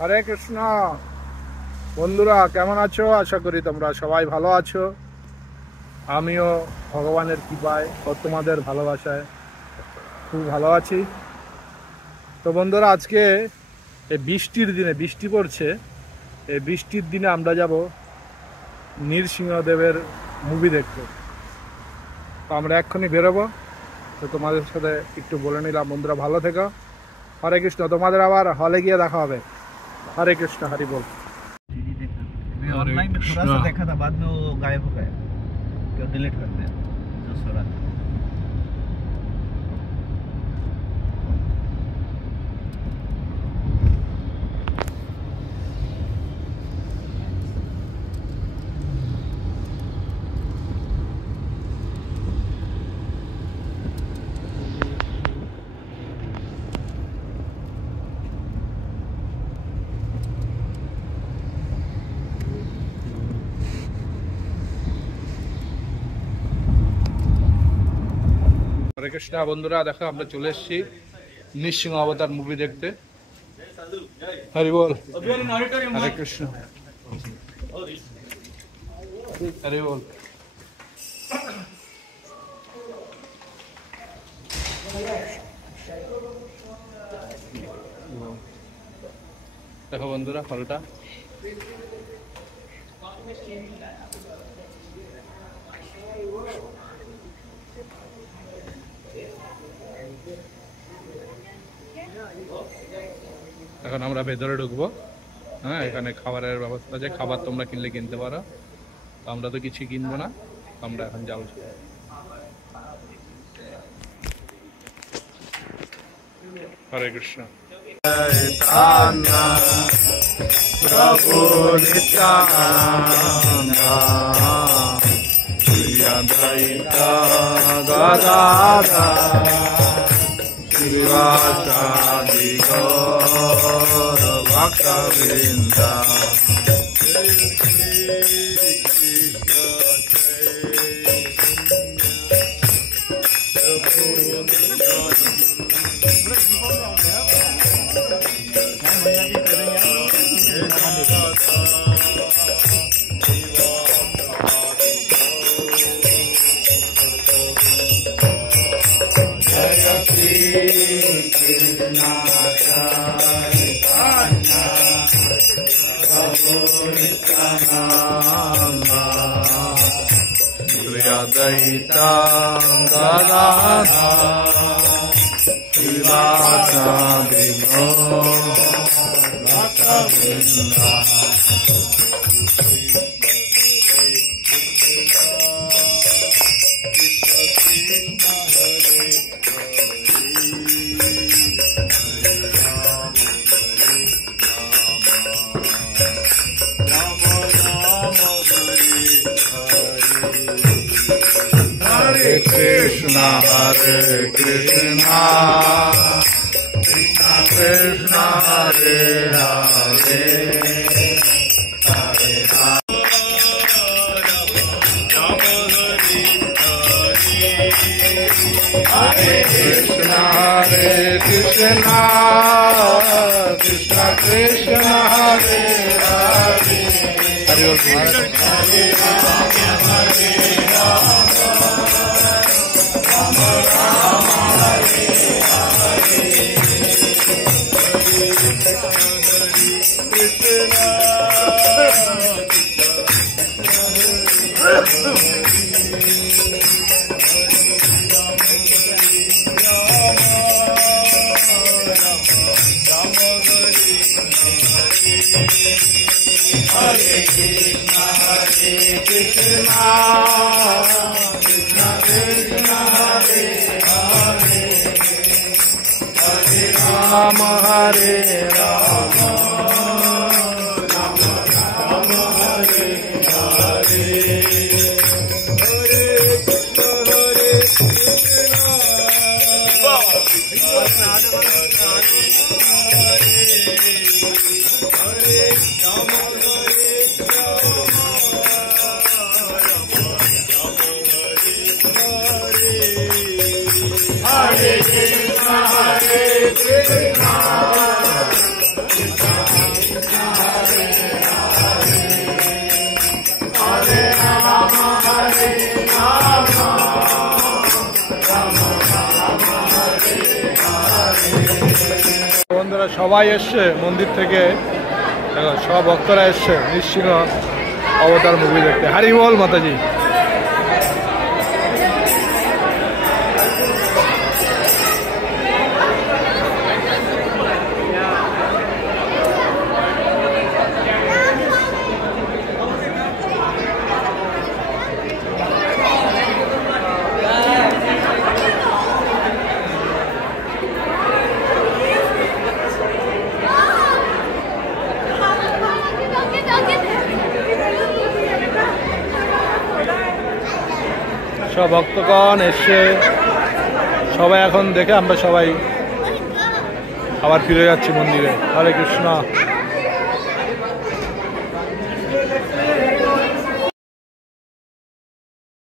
হরে কৃষ্ণ। বন্ধুরা কেমন আছো? আশা করি তোমরা সবাই ভালো আছো। আমিও ভগবানের কৃপায় ও তোমাদের ভালোবাসায় খুব ভালো আছি। তো বন্ধুরা, আজকে এই বৃষ্টির দিনে, বৃষ্টি পড়ছে, এই বৃষ্টির দিনে আমরা যাব নৃসিংহদেবের মুভি দেখতে। তো আমরা এক্ষুনি বেরোবো। তো তোমাদের সাথে একটু বলে নিলাম, বন্ধুরা ভালো থেকো। हरे कृष्ण। तुम्हारे आवार हॉले गया देखा होगा। हरे कृष्ण। हरि बोल। ऑनलाइन में थोड़ा सा देखा था, बाद में वो गायब हो गया, क्यों डिलीट कर दिया जो सोरा। हरे कृष्ण। बंधुरा देखो আমরা চলে এসেছি নৃসিংহ অবতার মুভি দেখতে। হরি বল। হরে কৃষ্ণ। হরি বল। দেখো বন্ধুরা হলটা। এখন আমরা ভেতরে ঢুকবো। হ্যাঁ, এখানে খাবারের ব্যবস্থা আছে, খাবার তোমরা কিনলে কিনতে পারো। তো আমরা তো কিছু কিনবো না, আমরা এখন যাবো। হরে কৃষ্ণ। প্রভু Shivasadi Gaura Bhaktavinda Daita Gadadha Shivasadi Gaura Bhaktavinda Hare Krishna, Hare Krishna, Krishna Krishna, Hare Hare, Hare Rama, Rama Hare Hare, Hare Krishna, Hare Krishna, Krishna Krishna, Hare Hare, Hare Rama, Hare Rama, Hare Rama. Hare Krishna, Hare Krishna, Krishna Krishna, Hare Hare, Hare Rama, Hare Rama, Rama Rama, Hare Hare, Hare Krishna, Hare Krishna, Hare Krishna, Hare Krishna, সবাই এসছে মন্দির থেকে, দেখো সব ভক্তরা এসছে নৃসিংহ অবতার movie দেখতে। হরি বল মাতাজি। সব ভক্তগণ এসছে, সবাই এখন দেখে আমরা সবাই আবার ফিরে যাচ্ছি মন্দিরে। হরে কৃষ্ণ।